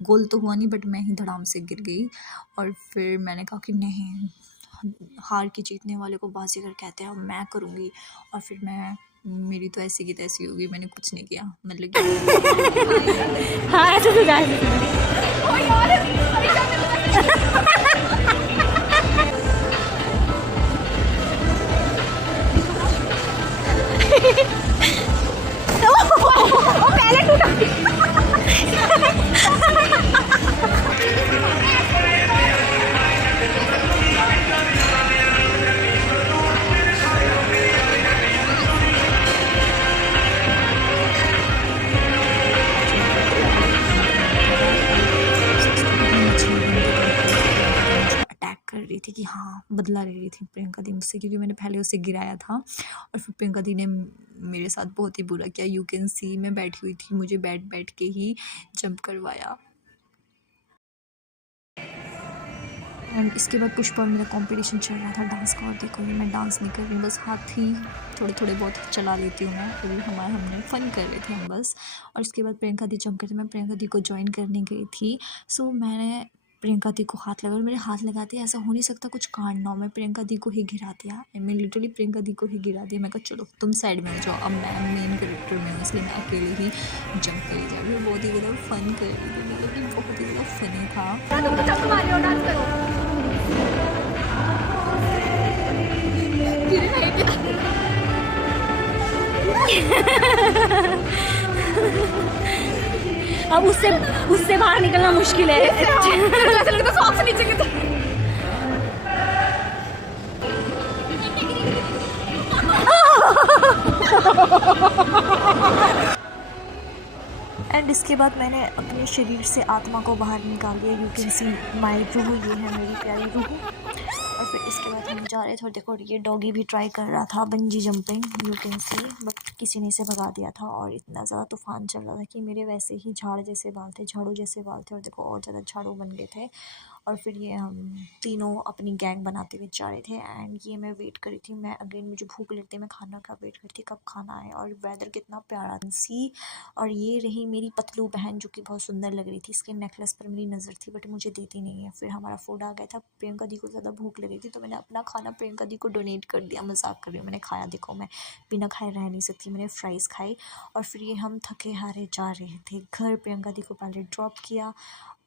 गोल तो हुआ नहीं बट मैं ही धड़ाम से गिर गई। और फिर मैंने कहा कि नहीं, हार के जीतने वाले को बाजीगर कहते हैं, अब मैं करूँगी। और फिर मेरी तो ऐसी की तैसी होगी, मैंने कुछ नहीं किया, मतलब कि हाँ ऐसे तो जा अटैक कर रही थी कि हाँ बदला ले रही थी प्रियंका दी मुझसे, क्योंकि मैंने पहले उसे गिराया था। और फिर प्रियंका दी ने मेरे साथ बहुत ही बुरा किया। यू कैन सी मैं बैठी हुई थी, मुझे बैठ के ही जंप करवाया। एंड इसके बाद पुष्पा और मेरा कंपटीशन चल रहा था डांस का। और देखो मैं डांस नहीं कर रही, बस हाथ ही थोड़े बहुत चला लेती हूँ मैं। फिर हमने फ़न कर रहे थे हम बस। और इसके बाद प्रियंका दी जंप करते, मैं प्रियंका दी को ज्वाइन करने गई थी। सो मैंने प्रियंका दी को हाथ लगा, और मेरे हाथ लगाते ऐसा हो नहीं सकता कुछ कांड ना हो, मैं प्रियंका दी को ही गिरा दिया। मैं लिटरली प्रियंका दी को ही गिरा दिया। मैं कहा चलो तुम साइड में हो जाओ, अब मैं मेन कैरेक्टर में हूँ, इसलिए मैं अकेले ही जंप करी जा रही हूँ। बहुत ही ज़्यादा फ़न कर रही थी, मतलब कि बहुत ही ज़्यादा फ़नी था। अब उससे बाहर निकलना मुश्किल है। ऐसा लगता है सांस नीचे की तरफ। एंड इसके बाद मैंने अपने शरीर से आत्मा को बाहर निकाल दिया। यू कैन सी माई रूह, ये है मेरी प्यारी रूह। और फिर इसके बाद हम जा रहे थे, और देखो ये डॉगी भी ट्राई कर रहा था bungee jumping, you can see, but किसी ने इसे भगा दिया था। और इतना ज़्यादा तूफान चल रहा था कि मेरे वैसे ही झाड़ू जैसे बाल थे, और देखो और ज़्यादा झाड़ू बन गए थे। और फिर ये हम तीनों अपनी गैंग बनाते हुए जा रहे थे। एंड ये मैं वेट करी थी, मैं अगेन मुझे भूख लगती है, मैं खाना का वेट करती कब खाना आए। और वेदर कितना प्यारा सी। और ये रही मेरी पतलू बहन, जो कि बहुत सुंदर लग रही थी, इसके नेकलेस पर मेरी नज़र थी बट मुझे देती नहीं है। फिर हमारा फूड आ गया था, प्रियंका दी को ज़्यादा भूख लगी थी, तो मैंने अपना खाना प्रियंका दी को डोनेट कर दिया। मजाक कर रही हूँ, मैंने खाया, देखो मैं बिना खाए रह नहीं सकती, मैंने फ्राइज़ खाई। और फिर ये हम थके हारे जा रहे थे घर। प्रियंका दी को पहले ड्रॉप किया,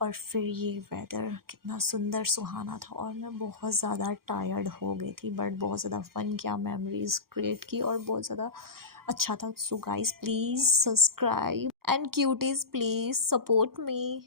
और फिर ये वेदर कितना सुंदर सुहाना था, और मैं बहुत ज़्यादा टायर्ड हो गई थी, बट बहुत ज़्यादा फ़न किया, मेमोरीज़ क्रिएट की, और बहुत ज़्यादा अच्छा था। So guys please subscribe and cuties please support me.